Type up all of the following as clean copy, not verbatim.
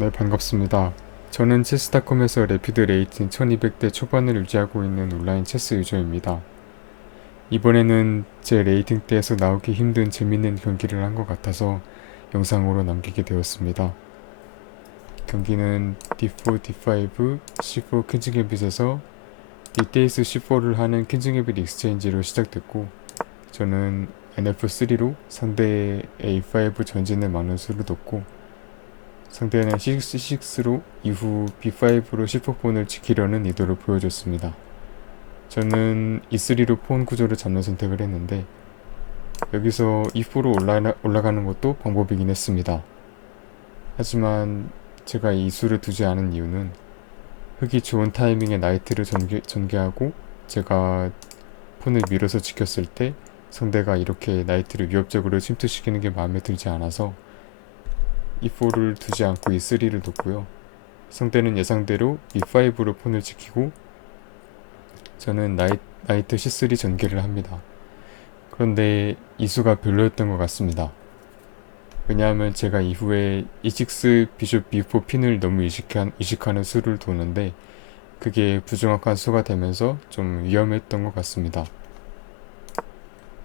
네, 반갑습니다. 저는 체스닷컴에서 래피드 레이팅 1200대 초반을 유지하고 있는 온라인 체스 유저입니다. 이번에는 제 레이팅대에서 나오기 힘든 재밌는 경기를 한 것 같아서 영상으로 남기게 되었습니다. 경기는 D4, D5, C4 퀸즈 갬빗에서 디테이스 C4를 하는 퀸즈 갬빗 익스체인지로 시작됐고, 저는 NF3로 상대의 A5 전진을 막는 수를 뒀고, 상대는 C6로 이후 B5로 C4폰을 지키려는 의도를 보여줬습니다. 저는 E3로 폰 구조를 잡는 선택을 했는데, 여기서 E4로 올라가는 것도 방법이긴 했습니다. 하지만 제가 이 수를 두지 않은 이유는 흙이 좋은 타이밍에 나이트를 전개하고 제가 폰을 밀어서 지켰을 때 상대가 이렇게 나이트를 위협적으로 침투시키는 게 마음에 들지 않아서 E4를 두지 않고 E3를 뒀고요. 상대는 예상대로 E5로 폰을 지키고 저는 나이트 C3 전개를 합니다. 그런데 이수가 별로였던 것 같습니다. 왜냐하면 제가 이후에 E6 비숍 B4 핀을 너무 의식하는 수를 도는데 그게 부정확한 수가 되면서 좀 위험했던 것 같습니다.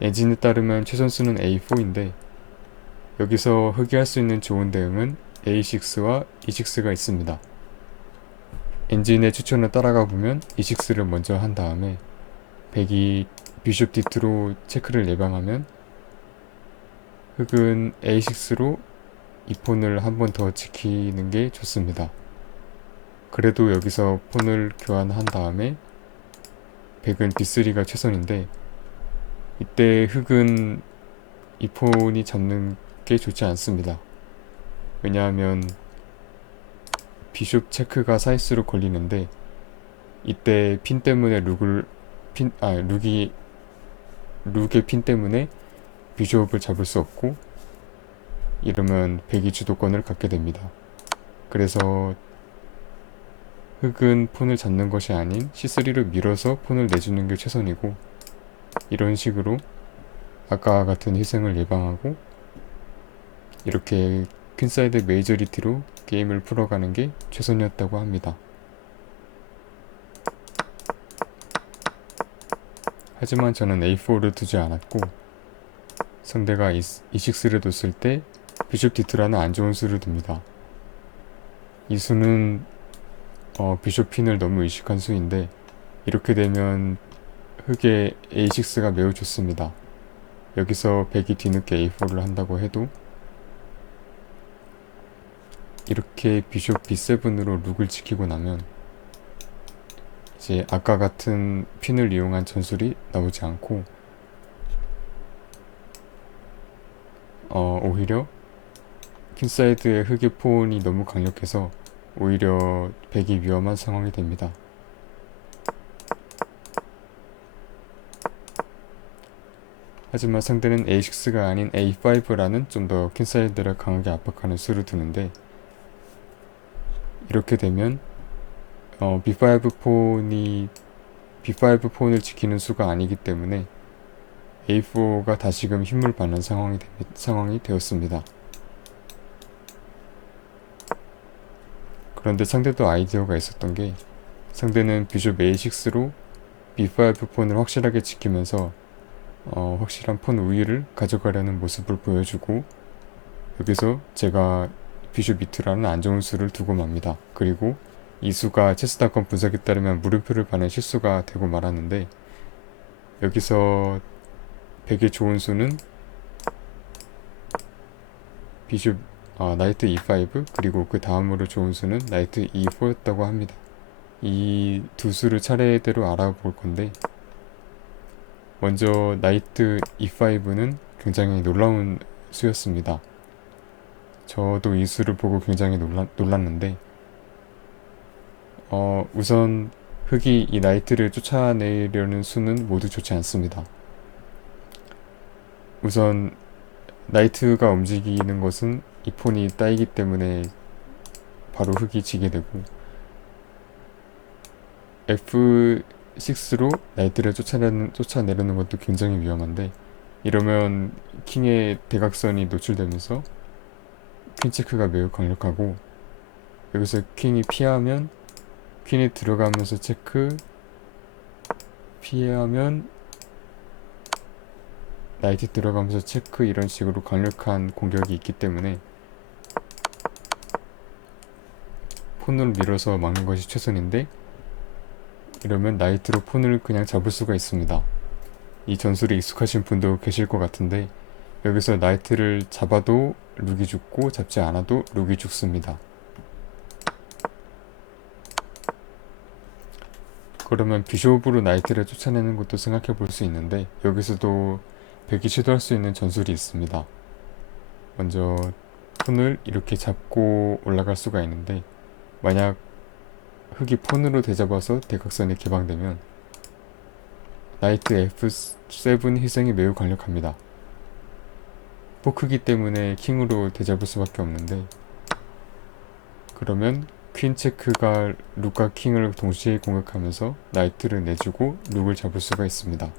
엔진에 따르면 최선수는 A4인데 여기서 흑이 할 수 있는 좋은 대응은 A6와 E6가 있습니다. 엔진의 추천을 따라가 보면 E6를 먼저 한 다음에 백이 비숍 D2로 체크를 예방하면 흑은 A6로 이 폰을 한 번 더 지키는 게 좋습니다. 그래도 여기서 폰을 교환한 다음에 백은 B3가 최선인데 이때 흑은 이 폰이 잡는 게 좋지 않습니다. 왜냐하면 비숍 체크가 사이스로 걸리는데 이때 핀 때문에 룩의 핀 때문에 비숍을 잡을 수 없고 이러면 백이 주도권을 갖게 됩니다. 그래서 흑은 폰을 잡는 것이 아닌 C3로 밀어서 폰을 내주는 게 최선이고 이런 식으로 아까와 같은 희생을 예방하고 이렇게 퀸사이드 메이저리티로 게임을 풀어가는 게 최선이었다고 합니다. 하지만 저는 A4를 두지 않았고 상대가 E6를 뒀을 때 비숍 D2라는 안 좋은 수를 둡니다. 이 수는 비숍 핀을 너무 의식한 수인데 이렇게 되면 흑의 A6가 매우 좋습니다. 여기서 백이 뒤늦게 A4를 한다고 해도 이렇게 비숍 B7으로 룩을 지키고 나면 이제 아까 같은 핀을 이용한 전술이 나오지 않고 오히려 퀸사이드의 흑의 폰이 너무 강력해서 오히려 백이 위험한 상황이 됩니다. 하지만 상대는 A6가 아닌 A5라는 좀 더 퀸사이드를 강하게 압박하는 수를 두는데 이렇게 되면 B5 폰을 지키는 수가 아니기 때문에 A4가 다시금 힘을 받는 상황이 되었습니다. 그런데 상대도 아이디어가 있었던 게 상대는 비숍 A6로 B5 폰을 확실하게 지키면서 확실한 폰 우위를 가져가려는 모습을 보여주고 여기서 제가 비숍 E2라는 안 좋은 수를 두고 맙니다. 그리고 이 수가 체스닷컴 분석에 따르면 물음표를 받는 실수가 되고 말았는데 여기서 백의 좋은 수는 비숍 나이트 E5 그리고 그 다음으로 좋은 수는 나이트 E4였다고 합니다. 이 두 수를 차례대로 알아볼 건데 먼저 나이트 E5는 굉장히 놀라운 수였습니다. 저도 이 수를 보고 굉장히 놀랐는데 우선 흑이 이 나이트를 쫓아내려는 수는 모두 좋지 않습니다. 우선 나이트가 움직이는 것은 이 폰이 따이기 때문에 바로 흑이 지게 되고 F6로 나이트를 쫓아내려는 것도 굉장히 위험한데 이러면 킹의 대각선이 노출되면서 퀸체크가 매우 강력하고 여기서 퀸이 피하면 퀸이 들어가면서 체크, 피하면 나이트 들어가면서 체크, 이런 식으로 강력한 공격이 있기 때문에 폰을 밀어서 막는 것이 최선인데, 이러면 나이트로 폰을 그냥 잡을 수가 있습니다. 이 전술에 익숙하신 분도 계실 것 같은데, 여기서 나이트를 잡아도 룩이 죽고 잡지 않아도 룩이 죽습니다. 그러면 비숍으로 나이트를 쫓아내는 것도 생각해 볼 수 있는데, 여기서도 백이 시도할 수 있는 전술이 있습니다. 먼저 폰을 이렇게 잡고 올라갈 수가 있는데, 만약 흑이 폰으로 되잡아서 대각선이 개방되면 나이트 F7 희생이 매우 강력합니다. 포크기 때문에 킹으로 되잡을 수밖에 없는데, 그러면 퀸 체크가 룩과 킹을 동시에 공격하면서 나이트를 내주고 룩을 잡을 수가 있습니다.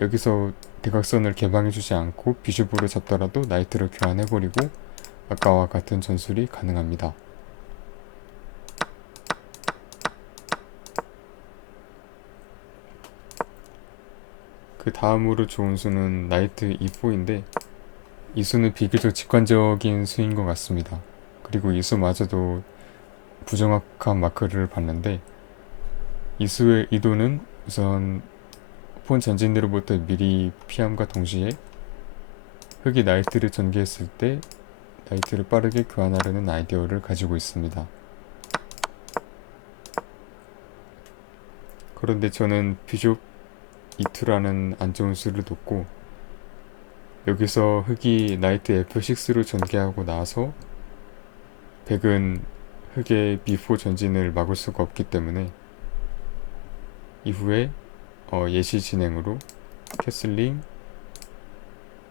여기서 대각선을 개방해주지 않고 비숍으로 잡더라도 나이트를 교환해버리고 아까와 같은 전술이 가능합니다. 그 다음으로 좋은 수는 나이트 E4인데, 이 수는 비교적 직관적인 수인 것 같습니다. 그리고 이 수마저도 부정확한 마크를 봤는데, 이 수의 의도는 우선 폰 전진으로부터 미리 피함과 동시에 흑이 나이트를 전개했을 때 나이트를 빠르게 교환하려는 아이디어를 가지고 있습니다. 그런데 저는 비숍 E2라는 안 좋은 수를 뒀고, 여기서 흑이 나이트 F6로 전개하고 나서 백은 흑의 B4 전진을 막을 수가 없기 때문에 이후에 예시 진행으로 캐슬링,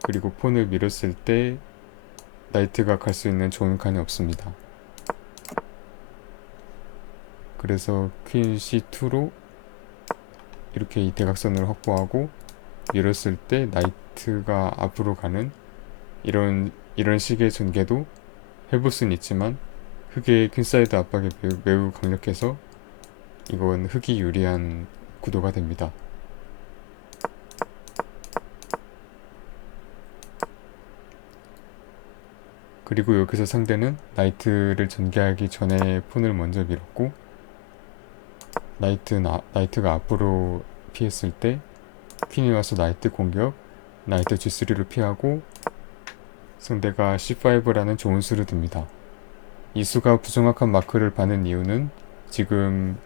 그리고 폰을 밀었을 때 나이트가 갈 수 있는 좋은 칸이 없습니다. 그래서 퀸 C2로 이렇게 이 대각선을 확보하고 밀었을 때 나이트가 앞으로 가는 이런 식의 전개도 해볼 수는 있지만, 흑의 퀸사이드 압박이 매우 강력해서 이건 흑이 유리한 구도가 됩니다. 그리고 여기서 상대는 나이트를 전개하기 전에 폰을 먼저 밀었고, 나이트가 앞으로 피했을 때 퀸이 와서 나이트 공격, 나이트 G3를 피하고 상대가 C5라는 좋은 수를 듭니다. 이 수가 부정확한 마크를 받는 이유는 지금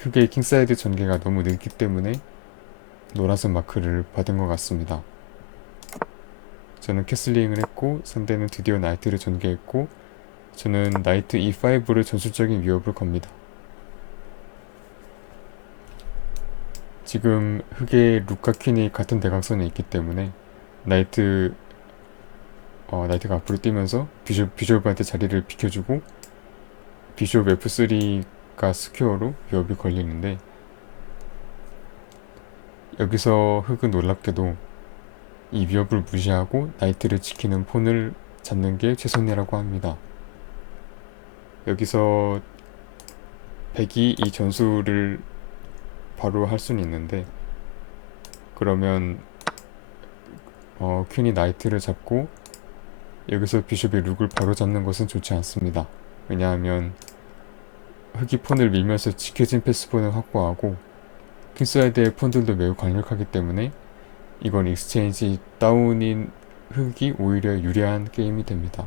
흑의 킹사이드 전개가 너무 늦기 때문에 노란색 마크를 받은 것 같습니다. 저는 캐슬링을 했고 상대는 드디어 나이트를 전개했고, 저는 나이트 E5를 전술적인 위협을 겁니다. 지금 흑의 룩과 퀸이 같은 대각선에 있기 때문에 나이트가 앞으로 뛰면서 비숍한테 자리를 비켜주고, 비숍 F3가 스퀘어로 위협이 걸리는데, 여기서 흑은 놀랍게도 이 위협을 무시하고 나이트를 지키는 폰을 잡는 게 최선이라고 합니다. 여기서 백이 이 전술을 바로 할 수는 있는데, 그러면 퀸이 나이트를 잡고 여기서 비숍이 룩을 바로 잡는 것은 좋지 않습니다. 왜냐하면 흑이 폰을 밀면서 지켜진 패스폰을 확보하고 퀸사이드의 폰들도 매우 강력하기 때문에 이건 익스체인지 다운인 흑이 오히려 유리한 게임이 됩니다.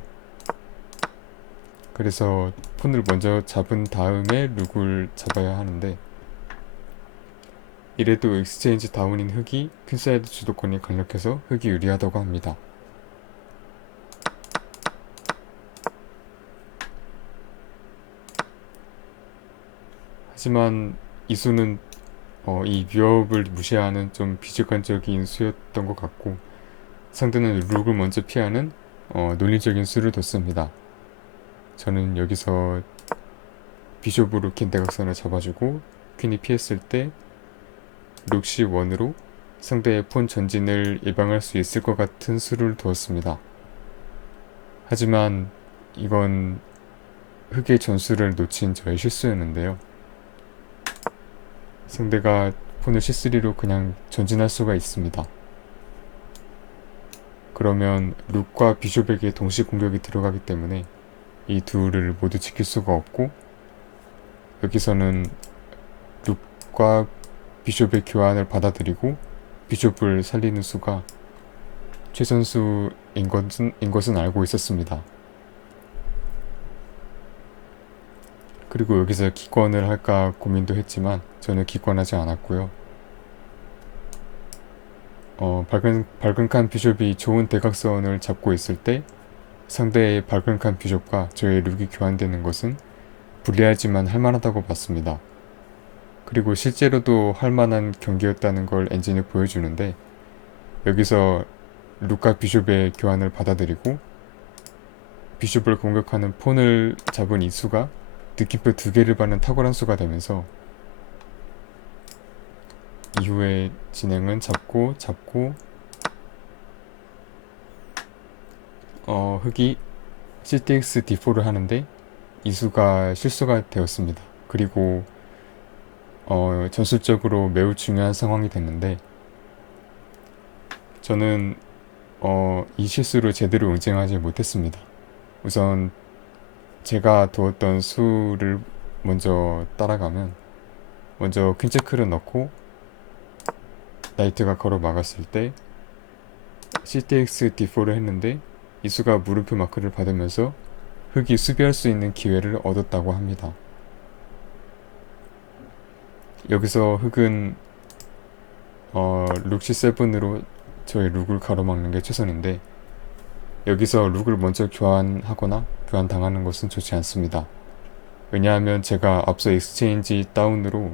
그래서 폰을 먼저 잡은 다음에 룩을 잡아야 하는데, 이래도 익스체인지 다운인 흑이 퀸사이드 주도권이 강력해서 흑이 유리하다고 합니다. 하지만 이 수는 이 위협을 무시하는 좀 비주관적인 수였던 것 같고, 상대는 룩을 먼저 피하는 논리적인 수를 뒀습니다. 저는 여기서 비숍으로 긴 대각선을 잡아주고 퀸이 피했을 때 룩 C1으로 상대의 폰 전진을 예방할 수 있을 것 같은 수를 두었습니다. 하지만 이건 흑의 전술을 놓친 저의 실수였는데요. 상대가 폰을 C3로 그냥 전진할 수가 있습니다. 그러면 룩과 비숍에게 동시 공격이 들어가기 때문에 이 둘을 모두 지킬 수가 없고, 여기서는 룩과 비숍의 교환을 받아들이고 비숍을 살리는 수가 최선수인 것은 알고 있었습니다. 그리고 여기서 기권을 할까 고민도 했지만 저는 기권하지 않았고요. 밝은 칸 비숍이 좋은 대각선을 잡고 있을 때 상대의 밝은 칸 비숍과 저의 룩이 교환되는 것은 불리하지만 할만하다고 봤습니다. 그리고 실제로도 할만한 경기였다는 걸 엔진이 보여주는데, 여기서 룩과 비숍의 교환을 받아들이고 비숍을 공격하는 폰을 잡은 이 수가 느낌표 2개를 받는 탁월한 수가 되면서 이후에 진행은 잡고 흑이 CTX D4를 하는데 이 수가 실수가 되었습니다. 그리고 전술적으로 매우 중요한 상황이 됐는데, 저는 이 실수를 제대로 응징하지 못했습니다. 우선 제가 두었던 수를 먼저 따라가면, 먼저 퀸체크를 넣고 나이트가 걸어 막았을 때 CTX D4를 했는데 이 수가 물음표 마크를 받으면서 흑이 수비할 수 있는 기회를 얻었다고 합니다. 여기서 흑은 룩 C7으로 저의 룩을 가로막는 게 최선인데, 여기서 룩을 먼저 교환하거나 교환당하는 것은 좋지 않습니다. 왜냐하면 제가 앞서 익스체인지 다운으로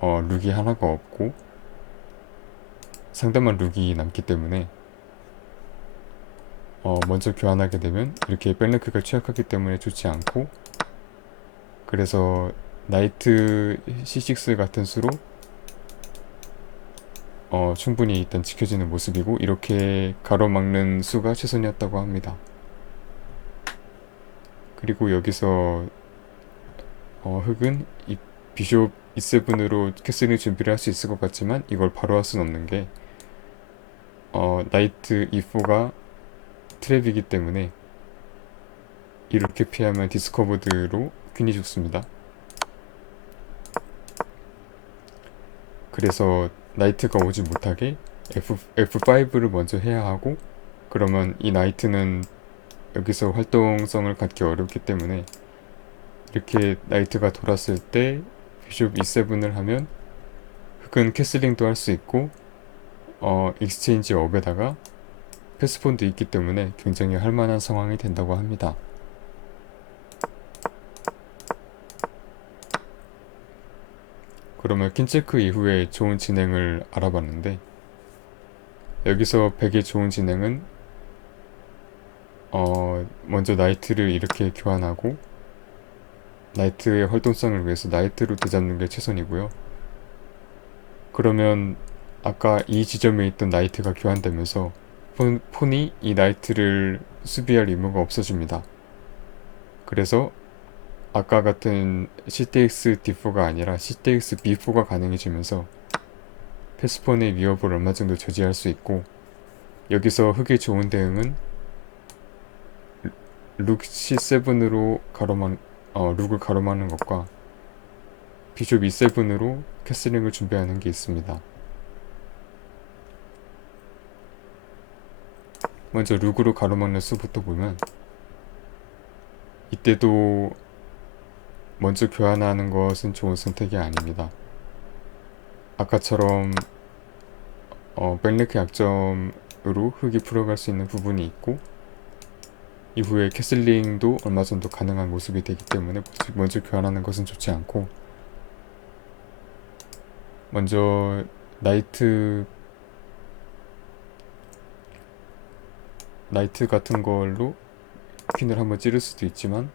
룩이 하나가 없고 상대만 룩이 남기 때문에 먼저 교환하게 되면 이렇게 백랭크가 취약하기 때문에 좋지 않고, 그래서 나이트 C6 같은 수로 충분히 일단 지켜지는 모습이고, 이렇게 가로막는 수가 최선이었다고 합니다. 그리고 여기서 흑은 이 비숍 E7으로 캐슬링 준비를 할 수 있을 것 같지만 이걸 바로 할 수는 없는 게, 나이트 E4가 트랩이기 때문에 이렇게 피하면 디스커버드로 퀸이 죽습니다. 그래서 나이트가 오지 못하게 F5를 먼저 해야 하고, 그러면 이 나이트는 여기서 활동성을 갖기 어렵기 때문에 이렇게 나이트가 돌았을 때 비숍 E7을 하면 흑은 캐슬링도 할 수 있고 익스체인지 업에다가 패스폰도 있기 때문에 굉장히 할만한 상황이 된다고 합니다. 그러면 퀸체크 이후에 좋은 진행을 알아봤는데, 여기서 백의 좋은 진행은 먼저 나이트를 이렇게 교환하고 나이트의 활동성을 위해서 나이트로 되잡는 게 최선이고요. 그러면 아까 이 지점에 있던 나이트가 교환되면서 폰이 이 나이트를 수비할 의무가 없어집니다. 그래서 아까 같은 CTX D4가 아니라 CTX B4가 가능해지면서 패스폰의 위협을 얼마 정도 저지할 수 있고, 여기서 흑의 좋은 대응은 룩 C7으로 룩을 가로막는 것과 비숍 E7으로 캐슬링을 준비하는 게 있습니다. 먼저 룩으로 가로막는 수부터 보면, 이때도 먼저 교환하는 것은 좋은 선택이 아닙니다. 아까처럼 백레크 약점으로 흑이 풀어갈 수 있는 부분이 있고, 이후에 캐슬링도 얼마 정도 가능한 모습이 되기 때문에 먼저 교환하는 것은 좋지 않고, 먼저 나이트 같은 걸로 퀸을 한번 찌를 수도 있지만,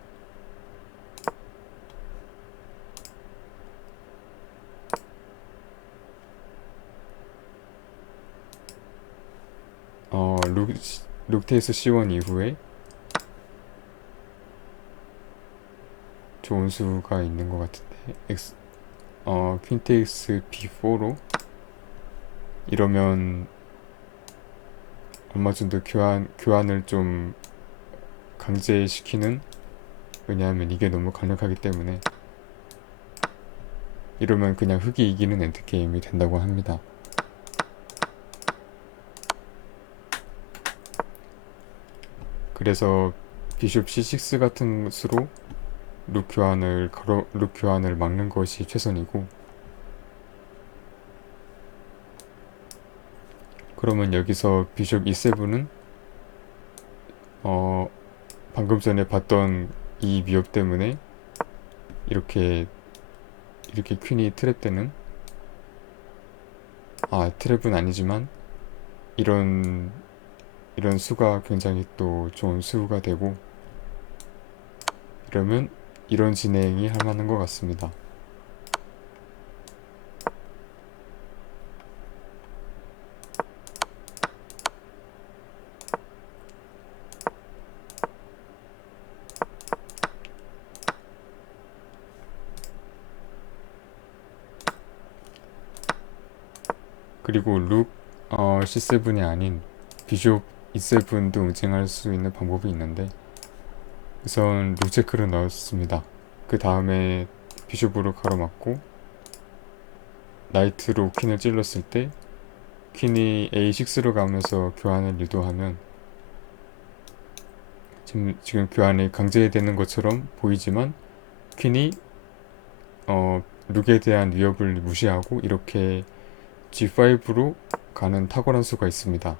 룩테이스 C1 이후에 좋은 수가 있는 것 같은데 퀸텍스 B4로 이러면 얼마 정도 교환을 좀 강제시키는, 왜냐하면 이게 너무 강력하기 때문에 이러면 그냥 흑이 이기는 엔드게임이 된다고 합니다. 그래서 비숍 C6 같은 수로 룩 교환을 막는 것이 최선이고, 그러면 여기서 비숍 E7은 방금 전에 봤던 이 위협 때문에 이렇게 퀸이 트랩되는, 트랩은 아니지만 이런 수가 굉장히 또 좋은 수가 되고, 이러면 이런 진행이 할 만한 것 같습니다. 그리고 룩 C7이 아닌 비숍 E7도 응징할 수 있는 방법이 있는데, 우선 룩 체크를 넣었습니다. 그 다음에 비숍으로 가로막고 나이트로 퀸을 찔렀을 때 퀸이 A6로 가면서 교환을 유도하면 지금 교환이 강제되는 것처럼 보이지만 퀸이 룩에 대한 위협을 무시하고 이렇게 G5로 가는 탁월한 수가 있습니다.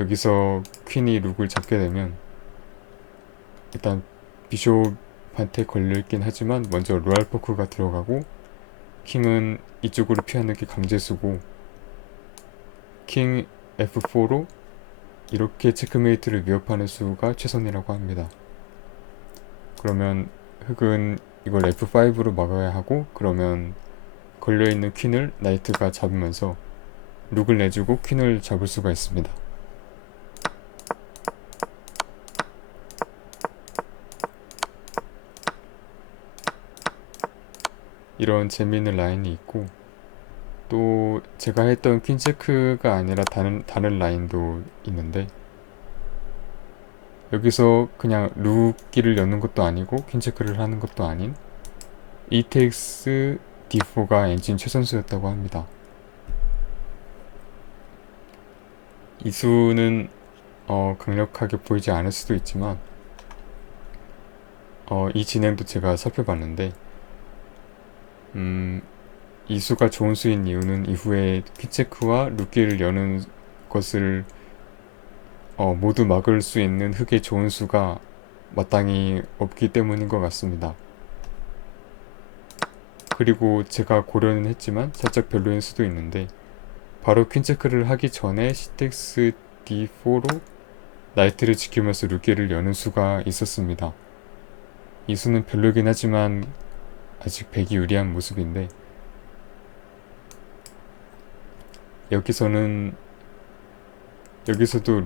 여기서 퀸이 룩을 잡게 되면 일단 비숍한테 걸려있긴 하지만 먼저 로얄 포크가 들어가고, 킹은 이쪽으로 피하는 게 강제수고, 킹 F4로 이렇게 체크메이트를 위협하는 수가 최선이라고 합니다. 그러면 흑은 이걸 F5로 막아야 하고, 그러면 걸려있는 퀸을 나이트가 잡으면서 룩을 내주고 퀸을 잡을 수가 있습니다. 이런 재미있는 라인이 있고, 또 제가 했던 퀸 체크가 아니라 다른 라인도 있는데, 여기서 그냥 룩기를 여는 것도 아니고 퀸 체크를 하는 것도 아닌 ETX D4가 엔진 최선수였다고 합니다. 이 수는 강력하게 보이지 않을 수도 있지만 이 진행도 제가 살펴봤는데, 이 수가 좋은 수인 이유는 이후에 퀸체크와 룩기를 여는 것을 모두 막을 수 있는 흑의 좋은 수가 마땅히 없기 때문인 것 같습니다. 그리고 제가 고려는 했지만 살짝 별로인 수도 있는데, 바로 퀸체크를 하기 전에 시텍스 D4로 나이트를 지키면서 룩기를 여는 수가 있었습니다. 이 수는 별로긴 하지만 아직 백이 유리한 모습인데, 여기서도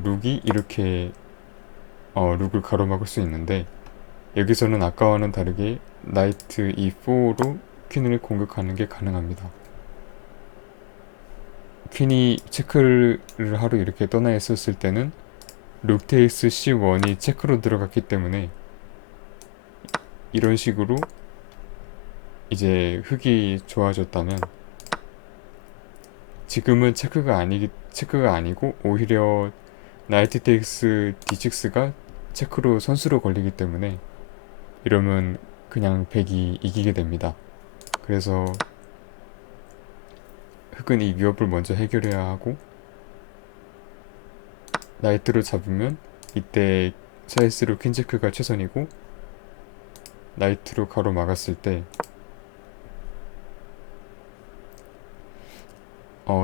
룩이 이렇게 룩을 가로막을 수 있는데, 여기서는 아까와는 다르게 나이트 E4로 퀸을 공격하는 게 가능합니다. 퀸이 체크를 하러 이렇게 떠나 있었을 때는 룩테이스 C1이 체크로 들어갔기 때문에 이런 식으로 이제 흑이 좋아졌다면, 지금은 체크가 아니고 오히려 나이트 테이크스 D6가 체크로 선수로 걸리기 때문에 이러면 그냥 백이 이기게 됩니다. 그래서 흑은 이 위협을 먼저 해결해야 하고, 나이트로 잡으면 이때 사이스로 퀸체크가 최선이고, 나이트로 가로막았을 때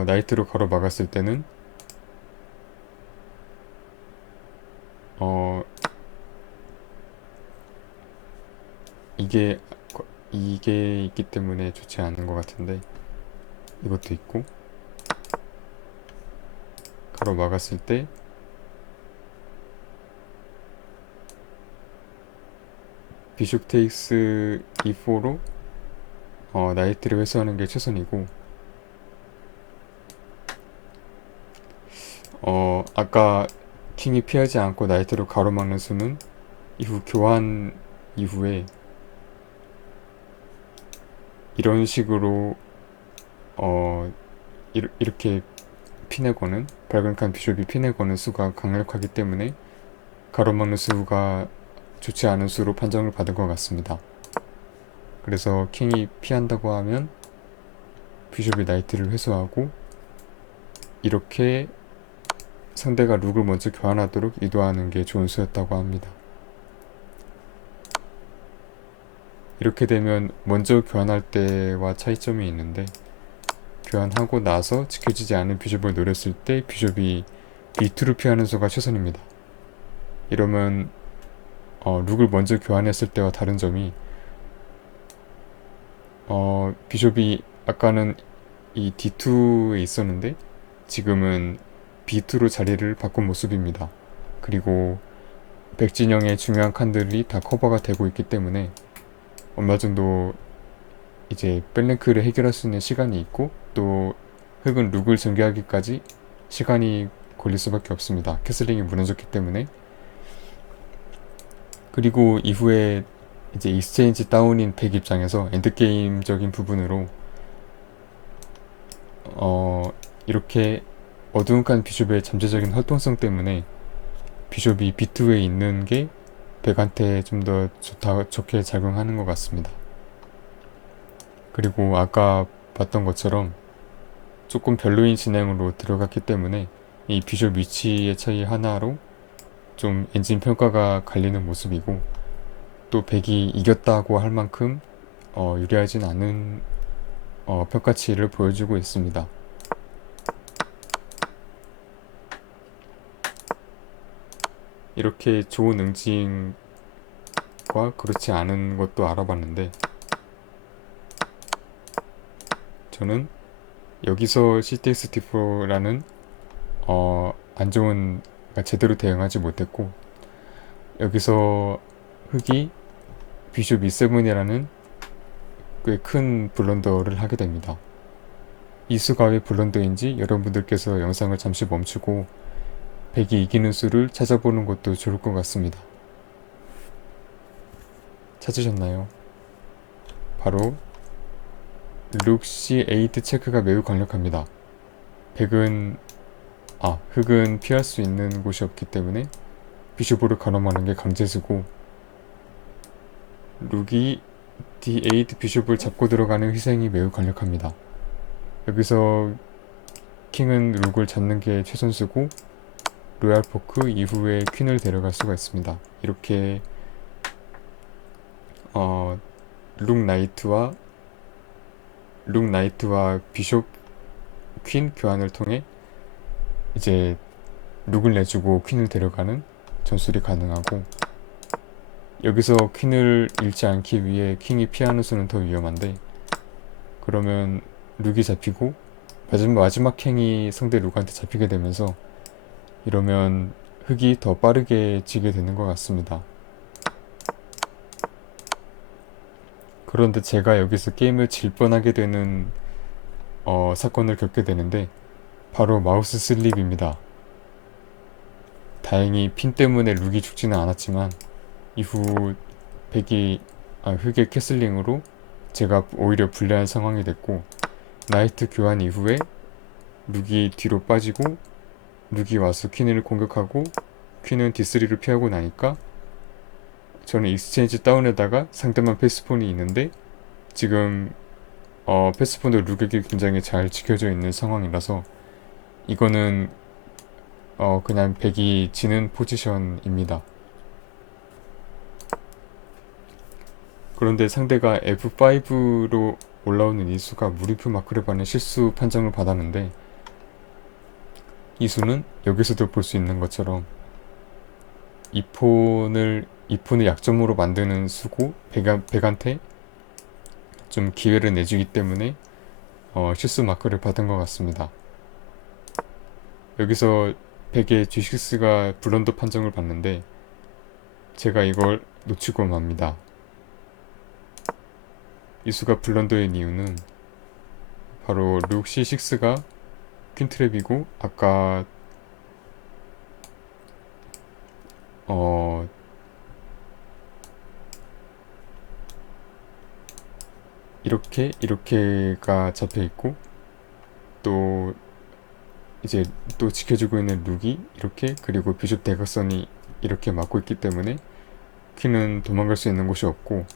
나이트로 가로막았을 때는 이게 있기 때문에 좋지 않은 것 같은데, 이것도 있고 가로막았을 때 비숍 테이크스 e4로 나이트를 회수하는 게 최선이고, 아까 킹이 피하지 않고 나이트로 가로막는 수는 이후 교환 이후에 이런 식으로 이렇게 피내거는, 밝은 칸 비숍이 피내거는 수가 강력하기 때문에 가로막는 수가 좋지 않은 수로 판정을 받은 것 같습니다. 그래서 킹이 피한다고 하면 비숍이 나이트를 회수하고, 이렇게 상대가 룩을 먼저 교환하도록 유도하는 게 좋은 수였다고 합니다. 이렇게 되면 먼저 교환할 때와 차이점이 있는데, 교환하고 나서 지켜지지 않은 비숍을 노렸을 때 비숍이 B2로 피하는 수가 최선입니다. 이러면 룩을 먼저 교환했을 때와 다른 점이, 비숍이 아까는 이 D2에 있었는데 지금은 B2로 자리를 바꾼 모습입니다. 그리고 백진영의 중요한 칸들이 다 커버가 되고 있기 때문에 얼마 정도 이제 백랭크를 해결할 수 있는 시간이 있고, 또 흑은 룩을 전개하기까지 시간이 걸릴 수밖에 없습니다. 캐슬링이 무너졌기 때문에. 그리고 이후에 이제 익스체인지 다운인 백 입장에서 엔드게임적인 부분으로 이렇게 어두운 칸 비숍의 잠재적인 활동성 때문에 비숍이 B2에 있는 게 백한테 좀 더 좋게 작용하는 것 같습니다. 그리고 아까 봤던 것처럼 조금 별로인 진행으로 들어갔기 때문에 이 비숍 위치의 차이 하나로 좀 엔진 평가가 갈리는 모습이고, 또 백이 이겼다고 할 만큼 유리하진 않은 평가치를 보여주고 있습니다. 이렇게 좋은 응징과 그렇지 않은 것도 알아봤는데, 저는 여기서 CTX-T4라는 안 좋은, 그러니까 제대로 대응하지 못했고, 여기서 흑이 비숍 E7이라는 꽤 큰 블런더를 하게 됩니다. 이 수가 왜 블런더인지 여러분들께서 영상을 잠시 멈추고 백이 이기는 수를 찾아보는 것도 좋을 것 같습니다. 찾으셨나요? 바로 룩 C8 체크가 매우 강력합니다. 흑은 피할 수 있는 곳이 없기 때문에 비숍으로 가로막는 게 강제수고, 룩이 D8 비숍을 잡고 들어가는 희생이 매우 강력합니다. 여기서 킹은 룩을 잡는 게 최선수고, 로얄 포크 이후에 퀸을 데려갈 수가 있습니다. 이렇게 룩 나이트와 비숍 퀸 교환을 통해 이제 룩을 내주고 퀸을 데려가는 전술이 가능하고, 여기서 퀸을 잃지 않기 위해 킹이 피하는 수는 더 위험한데, 그러면 룩이 잡히고 마지막 행이 상대 룩한테 잡히게 되면서, 이러면 흑이 더 빠르게 지게 되는 것 같습니다. 그런데 제가 여기서 게임을 질 뻔하게 되는 사건을 겪게 되는데, 바로 마우스 슬립입니다. 다행히 핀 때문에 룩이 죽지는 않았지만 이후 흑의 캐슬링으로 제가 오히려 불리한 상황이 됐고, 나이트 교환 이후에 룩이 뒤로 빠지고 룩이 와서 퀸을 공격하고 퀸은 D3를 피하고 나니까 저는 익스체인지 다운에다가 상대만 패스폰이 있는데, 지금 패스폰도 룩에게 굉장히 잘 지켜져 있는 상황이라서 이거는 그냥 백이 지는 포지션입니다. 그런데 상대가 F5로 올라오는 이 수가 무리표 마크를 받는 실수 판정을 받았는데, 이 수는 여기서도 볼 수 있는 것처럼 이 폰을 약점으로 만드는 수고, 백한테 좀 기회를 내주기 때문에 실수 마크를 받은 것 같습니다. 여기서 100의 G6가 블런더 판정을 받는데 제가 이걸 놓치고 맙니다. 이 수가 블런더인 이유는 바로 룩 C6가 퀸트랩이고 아까 이렇게가 잡혀 있고 또 이제 또 지켜주고 있는 룩이 이렇게 그리고 비숍 대각선이 이렇게 막고 있기 때문에 퀸은 도망갈 수 있는 곳이 없고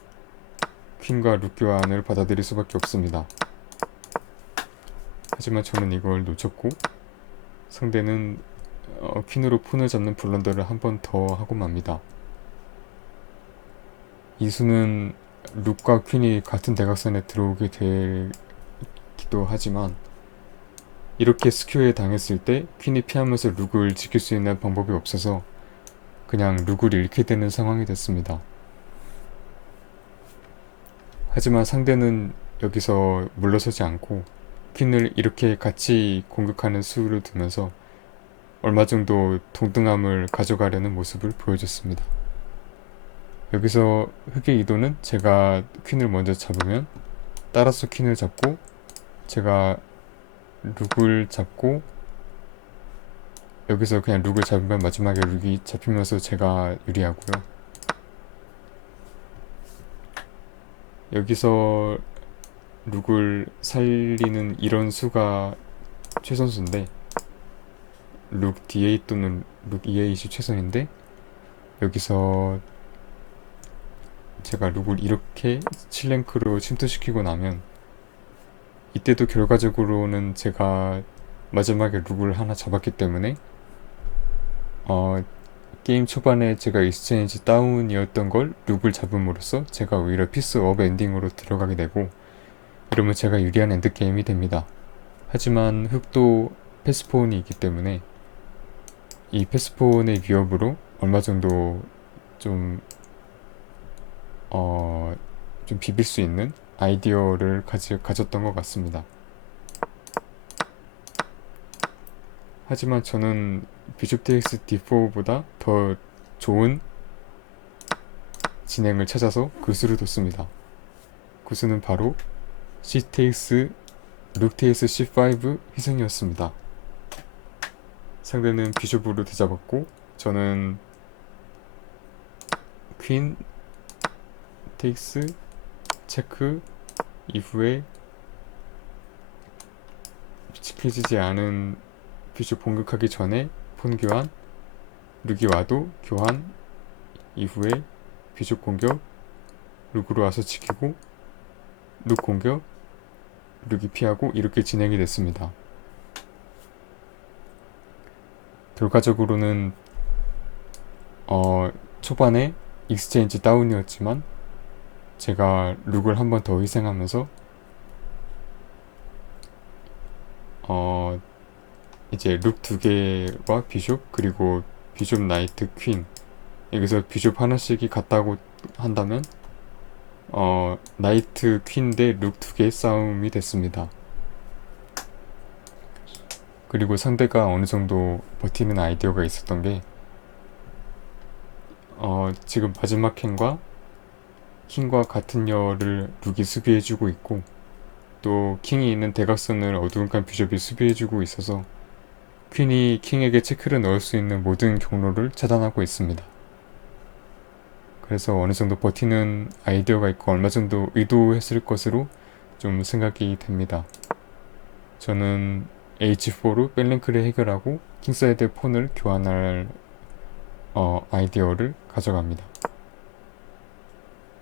퀸과 룩 교환을 받아들일 수밖에 없습니다. 하지만 저는 이걸 놓쳤고 상대는 퀸으로 폰을 잡는 블런더를 한 번 더 하고 맙니다. 이 수는 룩과 퀸이 같은 대각선에 들어오게 되기도 하지만 이렇게 스큐에 당했을 때 퀸이 피하면서 룩을 지킬 수 있는 방법이 없어서 그냥 룩을 잃게 되는 상황이 됐습니다. 하지만 상대는 여기서 물러서지 않고 퀸을 이렇게 같이 공격하는 수를 두면서 얼마 정도 동등함을 가져가려는 모습을 보여줬습니다. 여기서 흑의 이도는 제가 퀸을 먼저 잡으면 따라서 퀸을 잡고 제가 룩을 잡고 여기서 그냥 룩을 잡으면 마지막에 룩이 잡히면서 제가 유리하고요. 여기서 룩을 살리는 이런 수가 최선수인데 룩 D8 또는 룩 E8이 최선인데 여기서 제가 룩을 이렇게 7랭크로 침투시키고 나면 이때도 결과적으로는 제가 마지막에 룩을 하나 잡았기 때문에 게임 초반에 제가 익스체인지 다운이었던 걸 룩을 잡음으로써 제가 오히려 피스 업 엔딩으로 들어가게 되고 이러면 제가 유리한 엔드게임이 됩니다. 하지만 흑도 패스폰이 있기 때문에 이 패스폰의 위협으로 얼마 정도 좀 비빌 수 있는 아이디어를 가졌던 것 같습니다. 하지만 저는 비숍 TX D4보다 더 좋은 진행을 찾아서 그 수를 뒀습니다. 그 수는 바로 C takes 룩 takes C5 희생이었습니다. 상대는 비숍으로 되잡았고 저는 퀸 takes 체크 이후에 지켜지지 않은 비숍 공격하기 전에 폰 교환, 룩이 와도 교환 이후에 비숍 공격, 룩으로 와서 지키고 룩 공격, 룩이 피하고 이렇게 진행이 됐습니다. 결과적으로는 초반에 익스체인지 다운이었지만 제가 룩을 한 번 더 희생하면서 이제 룩 2개와 비숍 그리고 비숍 나이트 퀸 여기서 비숍 하나씩이 같다고 한다면 나이트 퀸 대 룩 2개의 싸움이 됐습니다. 그리고 상대가 어느 정도 버티는 아이디어가 있었던 게 지금 마지막 킹과 같은 열을 룩이 수비해주고 있고 또 킹이 있는 대각선을 어두운 칸 비숍이 수비해주고 있어서 퀸이 킹에게 체크를 넣을 수 있는 모든 경로를 차단하고 있습니다. 그래서 어느 정도 버티는 아이디어가 있고 얼마 정도 의도했을 것으로 좀 생각이 됩니다. 저는 H4로 백랭크를 해결하고 킹사이드 폰을 교환할 아이디어를 가져갑니다.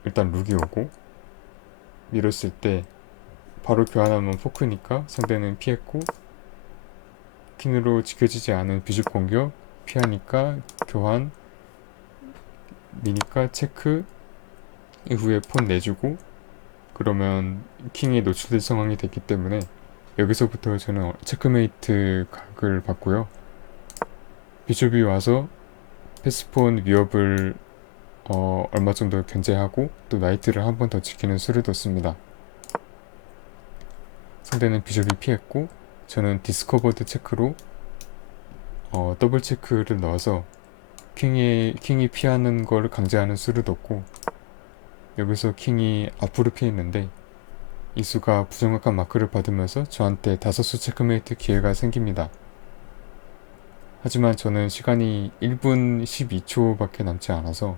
일단 룩이 오고 밀었을 때 바로 교환하면 포크니까 상대는 피했고 퀸으로 지켜지지 않은 비숍 공격 피하니까 교환 미니까 체크 이후에 폰 내주고 그러면 킹이 노출될 상황이 됐기 때문에 여기서부터 저는 체크메이트 각을 받고요. 비숍이 와서 패스폰 위협을 얼마 정도 견제하고 또 나이트를 한 번 더 지키는 수를 뒀습니다. 상대는 비숍이 피했고 저는 디스커버드 체크로 더블 체크를 넣어서 킹이 피하는 걸 강제하는 수를 뒀고, 여기서 킹이 앞으로 피했는데 이 수가 부정확한 마크를 받으면서 저한테 5수 체크메이트 기회가 생깁니다. 하지만 저는 시간이 1분 12초밖에 남지 않아서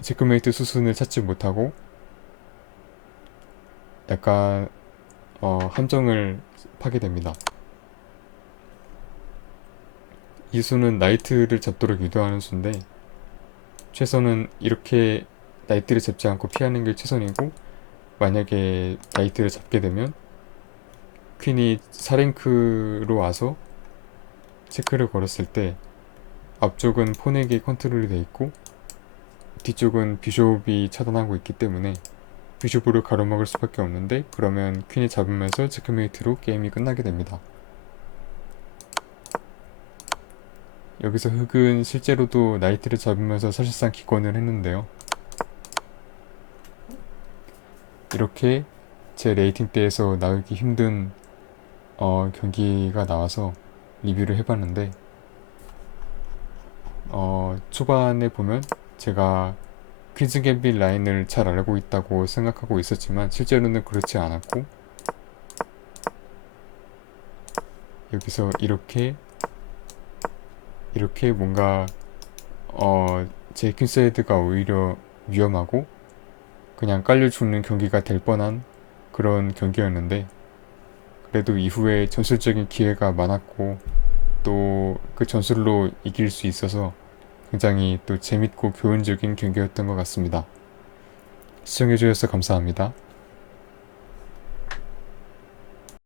체크메이트 수순을 찾지 못하고 약간 함정을 파게 됩니다. 이 수는 나이트를 잡도록 유도하는 수인데, 최선은 이렇게 나이트를 잡지 않고 피하는 게 최선이고, 만약에 나이트를 잡게 되면 퀸이 4랭크로 와서 체크를 걸었을 때 앞쪽은 폰에게 컨트롤이 돼 있고 뒤쪽은 비숍이 차단하고 있기 때문에 비숍으로 가로막을 수밖에 없는데, 그러면 퀸이 잡으면서 체크메이트로 게임이 끝나게 됩니다. 여기서 흑은 실제로도 나이트를 잡으면서 사실상 기권을 했는데요. 이렇게 제 레이팅 때에서 나오기 힘든 경기가 나와서 리뷰를 해봤는데, 초반에 보면 제가 퀸즈 갬빗 라인을 잘 알고 있다고 생각하고 있었지만 실제로는 그렇지 않았고, 여기서 이렇게 뭔가 제 퀸사이드가 오히려 위험하고 그냥 깔려 죽는 경기가 될 뻔한 그런 경기였는데, 그래도 이후에 전술적인 기회가 많았고 또 그 전술로 이길 수 있어서 굉장히 또 재밌고 교훈적인 경기였던 것 같습니다. 시청해주셔서 감사합니다.